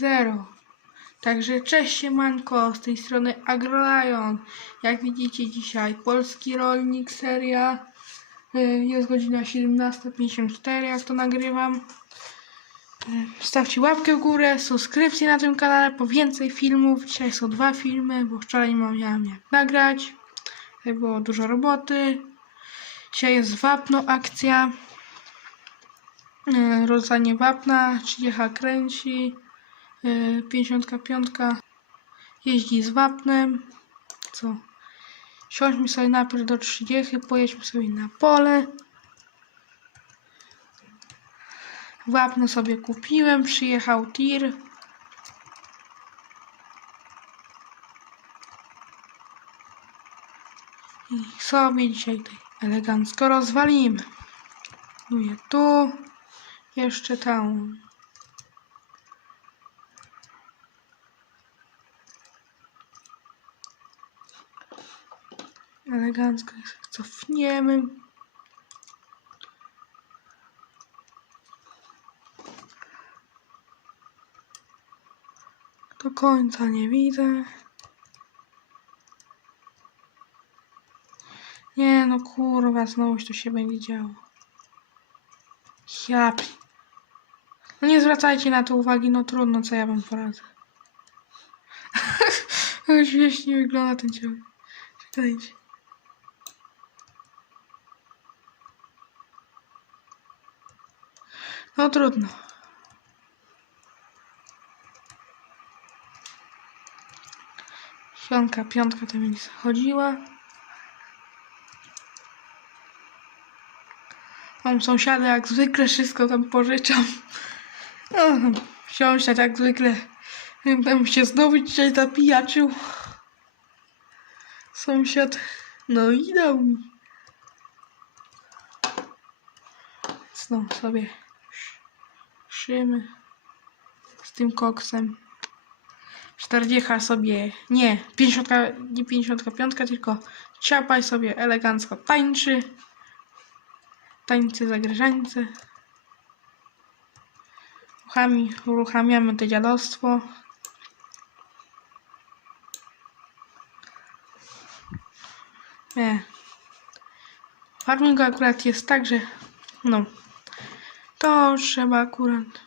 zero. Także cześć siemanko, z tej strony AgroLion. Jak widzicie dzisiaj polski rolnik seria. Y, Jest godzina 17.54 jak to nagrywam. Y, Stawcie łapkę w górę, subskrypcję na tym kanale po więcej filmów. Dzisiaj są dwa filmy, bo wczoraj nie miałem jak nagrać. Tutaj było dużo roboty. Dzisiaj jest wapno akcja. Y, Rozdanie wapna, 30 kręci. Yy, 55 jeździ z wapnem. Co? Siądźmy sobie najpierw do 30, pojedźmy sobie na pole. Wapno sobie kupiłem, przyjechał tir. I sobie dzisiaj tutaj elegancko rozwalimy. Tu, jeszcze tam. Elegancko się cofniemy. Do końca nie widzę. Nie no kurwa, znowu to się będzie działo. Ja No nie zwracajcie na to uwagi, no trudno, co ja wam poradzę. Śmiesznie wygląda ten ciąg. Czekajcie. No trudno. Piątka, piątka to mi chodziła. Mam sąsiada jak zwykle, wszystko tam pożyczam. No, Sąsiad jak zwykle. Tam się znowu dzisiaj zapijaczył. Sąsiad. No i dał mi. Znowu sobie szymy z tym koksem. 40 sobie, nie, 50, nie 55, tylko ciapaj sobie elegancko tańczy. Tańczy zagrażańce. Uruchami, uruchamiamy to dziadostwo. Nie. Farmingu akurat jest tak, że no, to trzeba akurat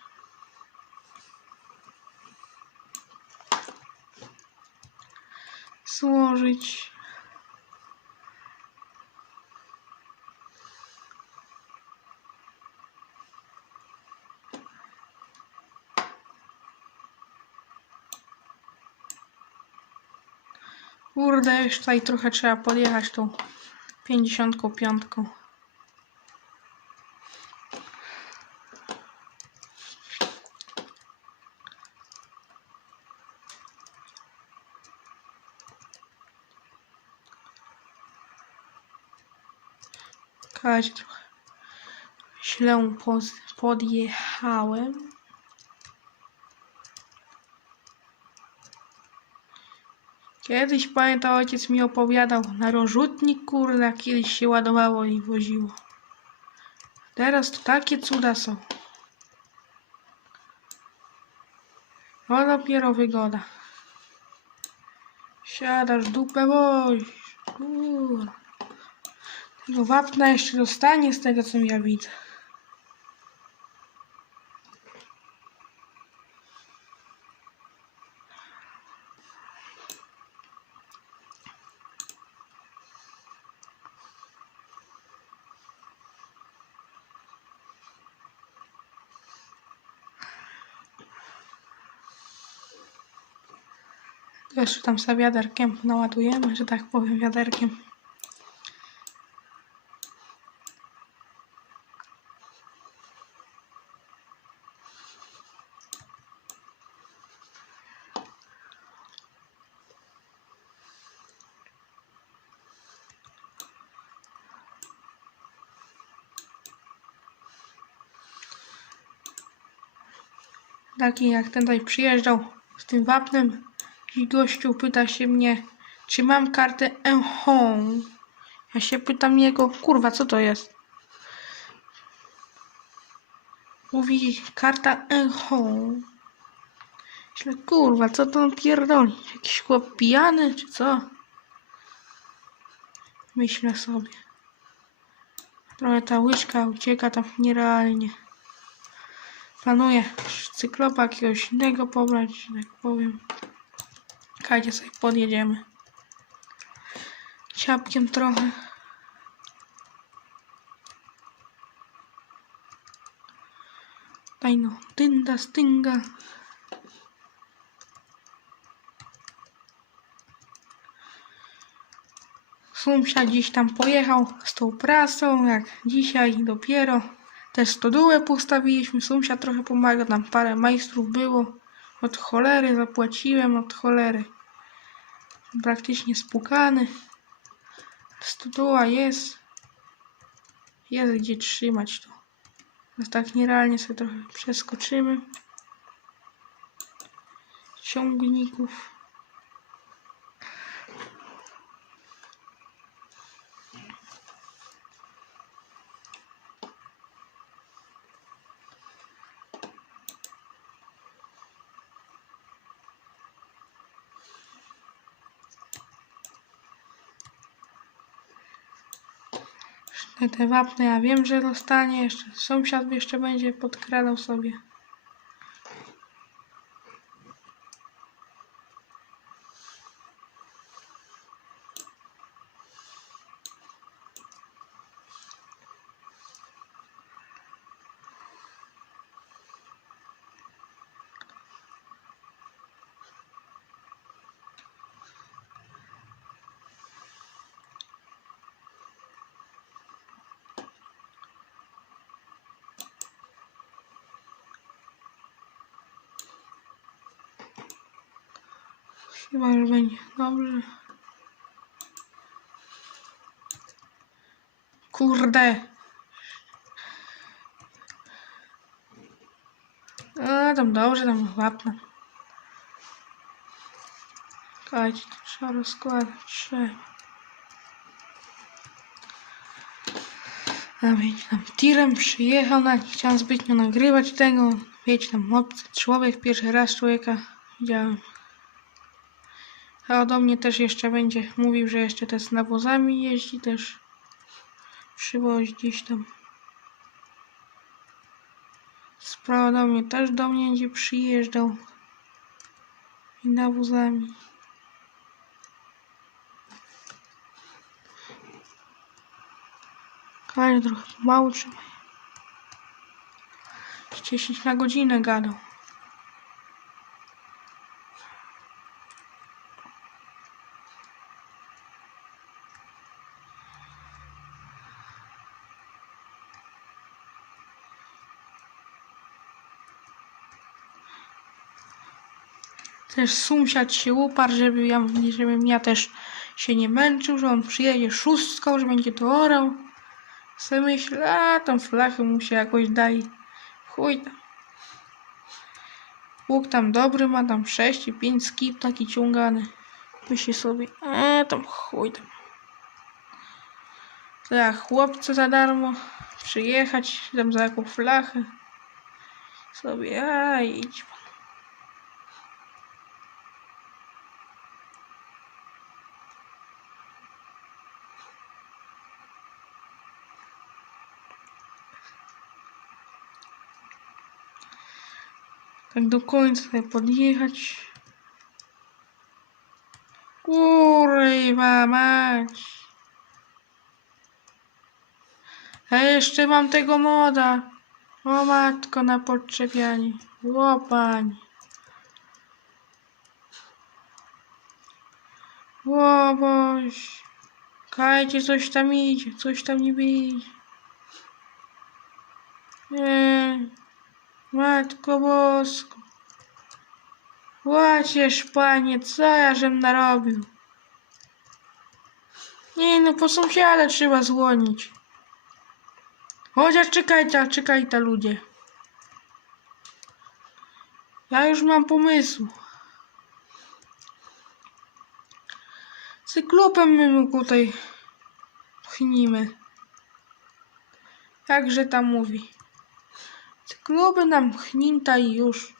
złożyć. Kurde, jeszcze tutaj trochę trzeba podjechać tą 55. Czekajcie trochę. Źle podjechałem. Kiedyś pamiętam ojciec mi opowiadał na rozrzutnik kurde, kiedyś się ładowało i woziło. Teraz to takie cuda są. No dopiero wygoda. Siadasz, dupę wozisz. Tego wapna jeszcze dostanie z tego co ja widzę. Jeszcze tam sobie wiaderkiem naładujemy, że tak powiem wiaderkiem. Taki jak ten tutaj przyjeżdżał z tym wapnem i gościu pyta się mnie, czy mam kartę Enhon. Ja się pytam jego, kurwa, co to jest? Mówi karta Enhon. Ale kurwa, co to on pierdoli? Jakiś chłop pijany, czy co? Myślę sobie. Trochę ta łyżka ucieka tam nierealnie. Planuję cyklopa jakiegoś innego pobrać, tak powiem. Kajdzie sobie podjedziemy. Ciapkiem trochę. Daj no, tynda, stynga. Sąsiad gdzieś tam pojechał z tą prasą, jak dzisiaj dopiero. Też stodołę postawiliśmy, sąsiad trochę pomaga, tam parę majstrów było. Od cholery zapłaciłem, od cholery. Praktycznie spukany. Stodoła jest. Jest gdzie trzymać to. Teraz tak nierealnie sobie trochę przeskoczymy. Ciągników. Te, wapny ja wiem, że dostanie jeszcze. Sąsiad jeszcze będzie podkradał sobie. Chyba, że będzie dobrze. Kurde. A, tam dobrze, tam wapna. Słuchajcie, to trzeba rozkładać. A wiecie, tam tirem przyjechał, na nie chciałem zbytnio nagrywać tego. Wiecie, tam obcy człowiek, pierwszy raz człowieka widziałem. A do mnie też jeszcze będzie mówił, że jeszcze też z nawozami jeździ też. Przywozi gdzieś tam. Sprawa do mnie też do mnie będzie przyjeżdżał. I nawozami. Ale trochę mało trzymaj. 10 na godzinę gadał. Też sąsiad się uparł, żeby ja, żebym ja też się nie męczył, że on przyjedzie szóstką, że będzie to orał. Sobie myślę, a tam flachę mu się jakoś daj. Chuj tam. Łuk tam dobry ma, tam 6 i 5 skip taki ciągany. Myśli sobie, a tam chuj tam. To jak chłopcy za darmo przyjechać tam za jaką flachę. Sobie, a idź pan. Tak do końca sobie podjechać. Kurwa mać. Ja jeszcze mam tego moda. O matko na podczepianie. Łopań. Łoboś. Kajcie, coś tam idzie, coś tam niby idzie. Nie. Matko Bosko. Łaciesz, panie, co ja żem narobił? Nie no, po sąsiada trzeba złonić. Chociaż czekajcie, czekajcie ludzie. Ja już mam pomysł. Cyklopem my tutaj pchnimy. Jakże tam mówi. Cyklopy nam chninta i już.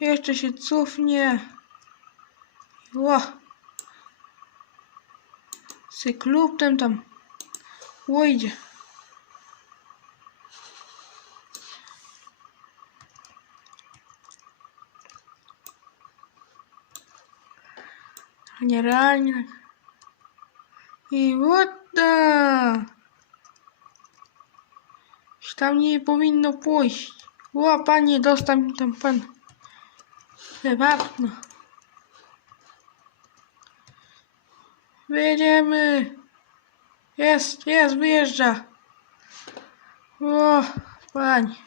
Jeszcze się cofnie. Ło. Cykloptem tam. Ujdzie. Nierealnie. I what the? Tam nie powinno pójść. Ło, panie, dostaw mi tam pan. Wapno. Wyjedziemy. Jest, jest, wyjeżdża. O, pani.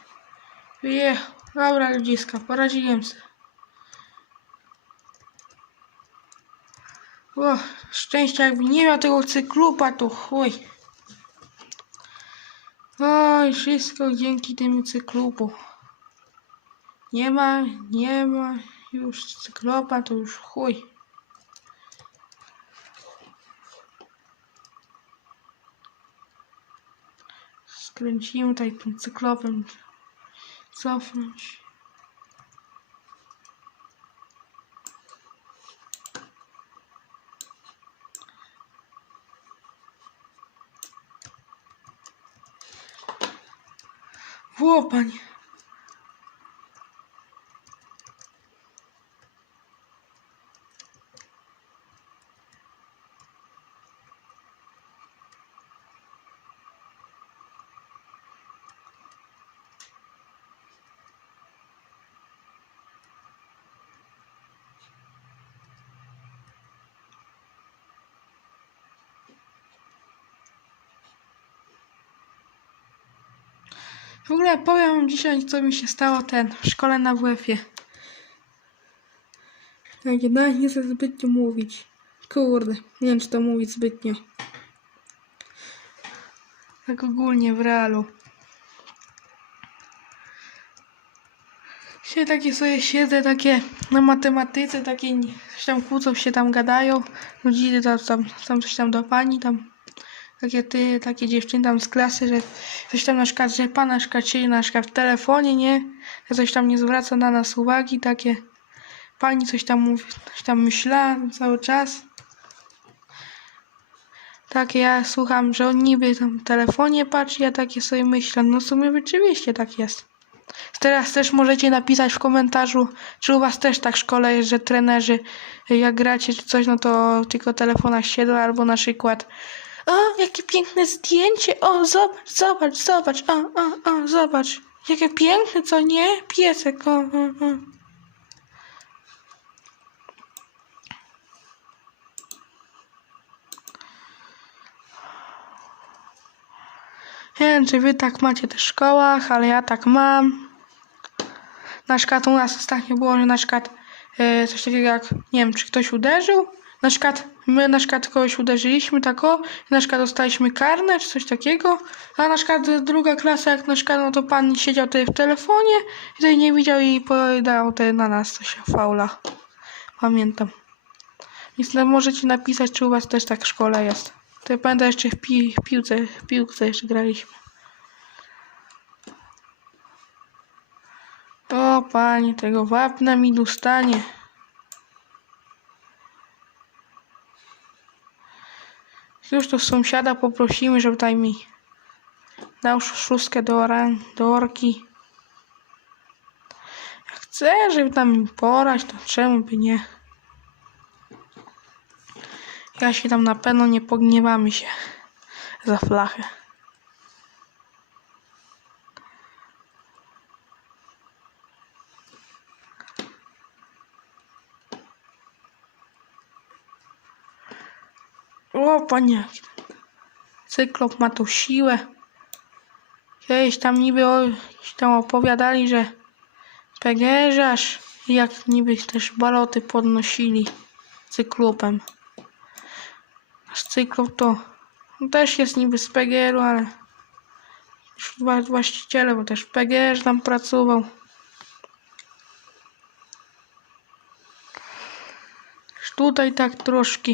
Wyjechał. Dobra, ludziska, poradziłem sobie. O, szczęścia jakby nie miał tego cyklupa, to chuj. Oj, wszystko dzięki temu cyklupu. Nie ma, nie ma już cyklopa, to już chuj. Skręcimy tutaj tym cyklopem. Cofnąć. Łopań. W ogóle powiem dzisiaj, co mi się stało ten w szkole na WF-ie. Tak, jednak nie chcę zbytnio mówić. Kurde, nie wiem, czy to mówić zbytnio. Tak ogólnie w realu. Dzisiaj takie sobie siedzę, takie na matematyce, takie tam kłócą się, tam gadają. Ludzie tam, tam, tam coś tam do pani, tam takie ty, takie dziewczyny tam z klasy, że coś tam na przykład, że pan na przykład siedzi na przykład w telefonie, nie? Że coś tam nie zwraca na nas uwagi, takie pani coś tam mówi, coś tam myślała cały czas. Takie ja słucham, że on niby tam w telefonie patrzy, ja takie sobie myślę, no w sumie rzeczywiście tak jest. Teraz też możecie napisać w komentarzu, czy u was też tak w szkole jest, że trenerzy jak gracie czy coś, no to tylko telefona siedzą, albo na przykład o, jakie piękne zdjęcie, o, zobacz, zobacz, zobacz, o, o, o, zobacz. Jakie piękne, co nie? Piesek, o, o, o. Nie wiem, czy wy tak macie też w szkołach, ale ja tak mam. Na przykład u nas ostatnio było, że na przykład e, coś takiego jak, nie wiem, czy ktoś uderzył. Na przykład my na przykład kogoś uderzyliśmy tak o, na przykład dostaliśmy karne czy coś takiego, a na przykład druga klasa, jak na przykład no to pan siedział tutaj w telefonie i tutaj nie widział i podał tutaj na nas coś faula. Pamiętam. Więc no, możecie napisać, czy u was też tak w szkole jest. To pamiętam jeszcze w, pi w piłce, w piłce jeszcze graliśmy. O panie, tego wapna mi dostanie. Już to sąsiada poprosimy, żeby tutaj mi dał szóstkę do, oran, do orki. Chce, żeby tam porać, to czemu by nie? Ja się tam na pewno nie pogniewamy się za flachę. O, panie. Cyklop ma tą siłę. Kiedyś tam niby o, tam opowiadali, że pegerzasz jak niby też baloty podnosili cyklopem. Nasz cyklop to no też jest niby z Pegeru, ale już właściciele, bo też Pegerz tam pracował. Tutaj tak troszkę.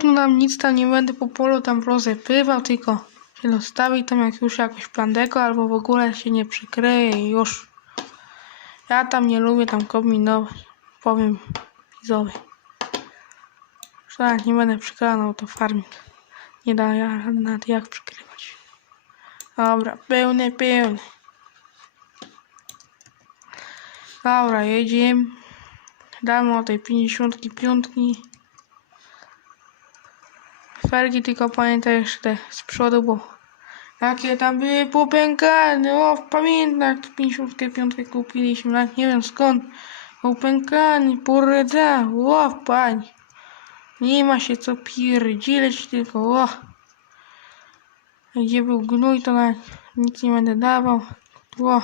Łapno tam nic tam nie będę po polu tam rozepywał, tylko się dostawi tam jak już jakoś plandeko albo w ogóle się nie przykryje i już. Ja tam nie lubię tam kombinować. Powiem widzowie. Nawet nie będę przykładał to farming. Nie da ja na to jak przykrywać. Dobra, pełny, pełny. Dobra, jedziemy. Damy o tej 55. Felgi tylko pamiętaj jeszcze te z przodu, bo jakie tam były popękane. O, tu 55 kupiliśmy, nawet nie wiem skąd. Popękany, poredza. O, pani. Nie ma się co pierdzieleć, tylko o. Gdzie był gnój, to nawet nic nie będę dawał. O.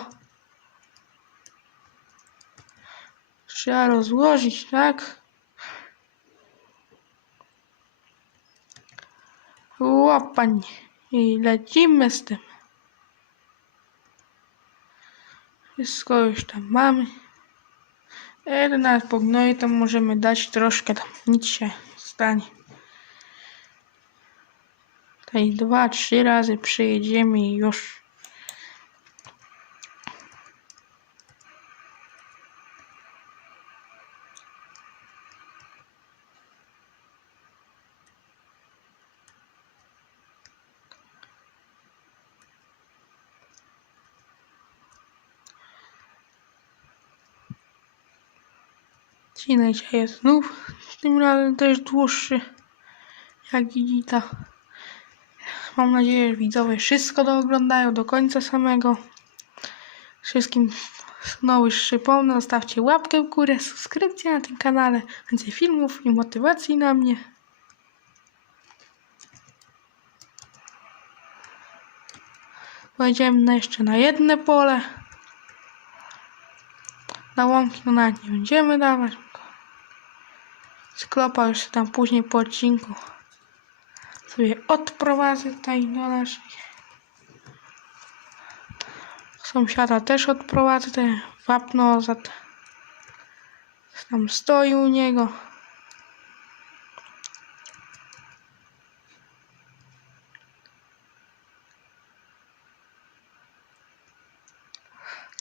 Trzeba rozłożyć, tak? Łapań. I lecimy z tym. Wszystko już tam mamy. Jeden nawet po gnoju tam możemy dać troszkę tam. Nic się nie stanie. Tutaj dwa, trzy razy przejedziemy i już. Odcinek jest znów, tym razem też dłuższy, jak widzicie. Mam nadzieję, że widzowie wszystko dooglądają do końca samego. Wszystkim znowu przypomnę, zostawcie łapkę w górę, subskrypcję na tym kanale, więcej filmów i motywacji na mnie. Pojedziemy na jeszcze na jedno pole. Na łąki no nawet nie będziemy dawać. Sklopa już tam później po odcinku sobie odprowadzę tutaj do naszej. Sąsiada też odprowadzę, te wapno za tam stoi u niego.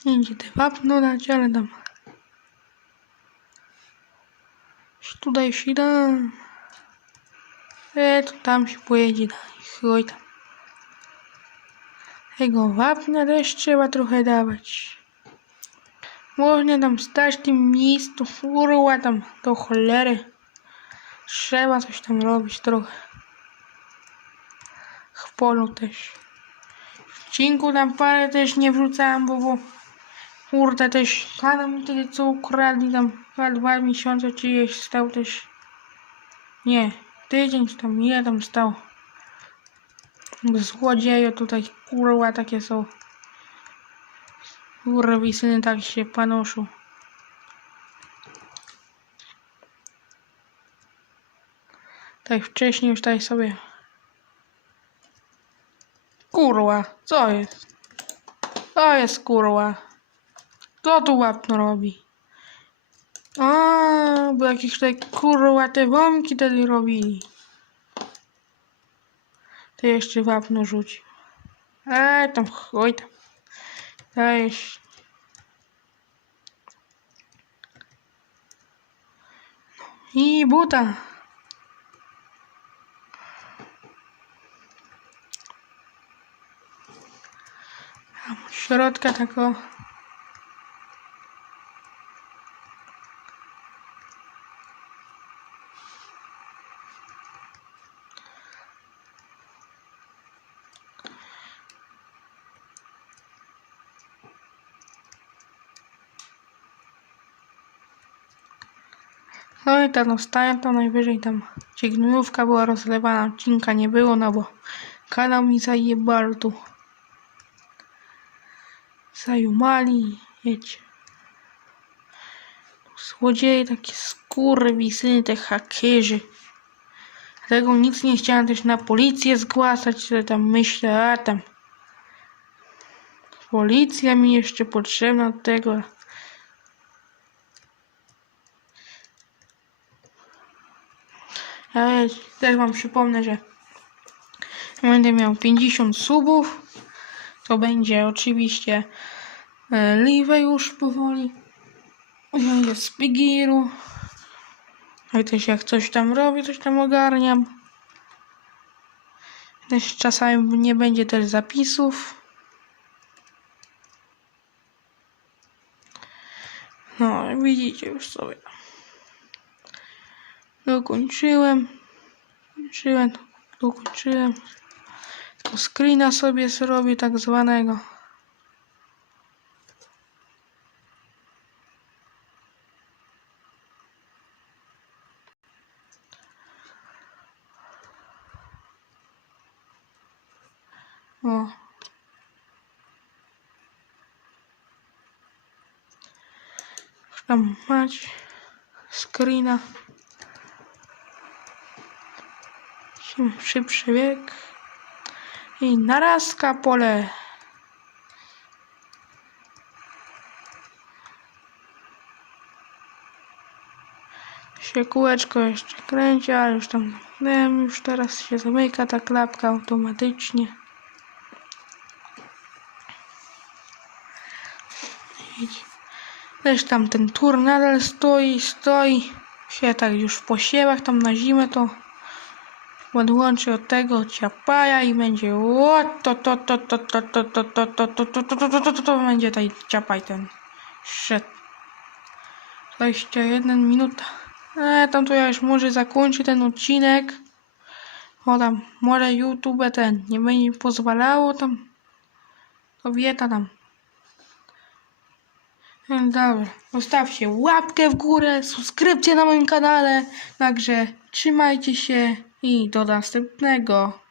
Nie wiem, gdzie te wapno dać, ale tam Już tutaj się da. E, to tam się pojedzie. Chuj tam. Tego wapna też trzeba trochę dawać. Można tam stać w tym miejscu, kurwa tam do cholery. Trzeba coś tam robić trochę. W polu też. W cinku tam parę też nie wrzucałem, bo, bo kurde też mi tyle co ukradli tam chyba dwa miesiące czyjeś stał też. Nie, tydzień tam tam stał. Złodzieje tutaj kurwa takie są. Kurwa syny tak się panoszą. Tak wcześniej już tutaj sobie. Kurwa, co jest? Co jest kurwa? Kto tu łapno robi? A, bo jakieś tutaj kurwa te wąki wtedy robili. To jeszcze wapno rzucił. Eee, tam chuj tam. Dajesz. I buta. Środka tako. No i tam zostałem tam najwyżej tam gdzie gnojówka była rozlewana, odcinka nie było, no bo kanał mi zajebał tu. Zajumali, jedź. Złodzieje, takie skurwysyny, te hakerzy. Dlatego nic nie chciałem też na policję zgłaszać, że tam myślę, a tam policja mi jeszcze potrzebna tego. Ale też wam przypomnę, że będę miał 50 subów. To będzie oczywiście e, live już powoli. Będzie z Pigiru. Ale też jak coś tam robię, coś tam ogarniam. Też czasami nie będzie też zapisów. No, widzicie już sobie. Dokończyłem. Dokończyłem. Dokończyłem. To screena sobie zrobię tak zwanego. O. Tam mać screena. Się Szybszy bieg. I narazka pole. Się kółeczko jeszcze kręci, ale już tam wiem, już teraz się zamyka ta klapka automatycznie. Też tam ten tur nadal stoi, stoi. Się tak już w posiewach tam na zimę to odłączy od tego ciapaja i będzie o to to to to to to to to to to to to to to to to będzie taj ciapaj ten szedł 21 minuta e, tam to ja już może zakończę ten odcinek o tam może YouTube ten nie będzie pozwalało tam to wieta tam no Dobra, zostawcie łapkę w górę, subskrypcję na moim kanale. Także trzymajcie się i do następnego.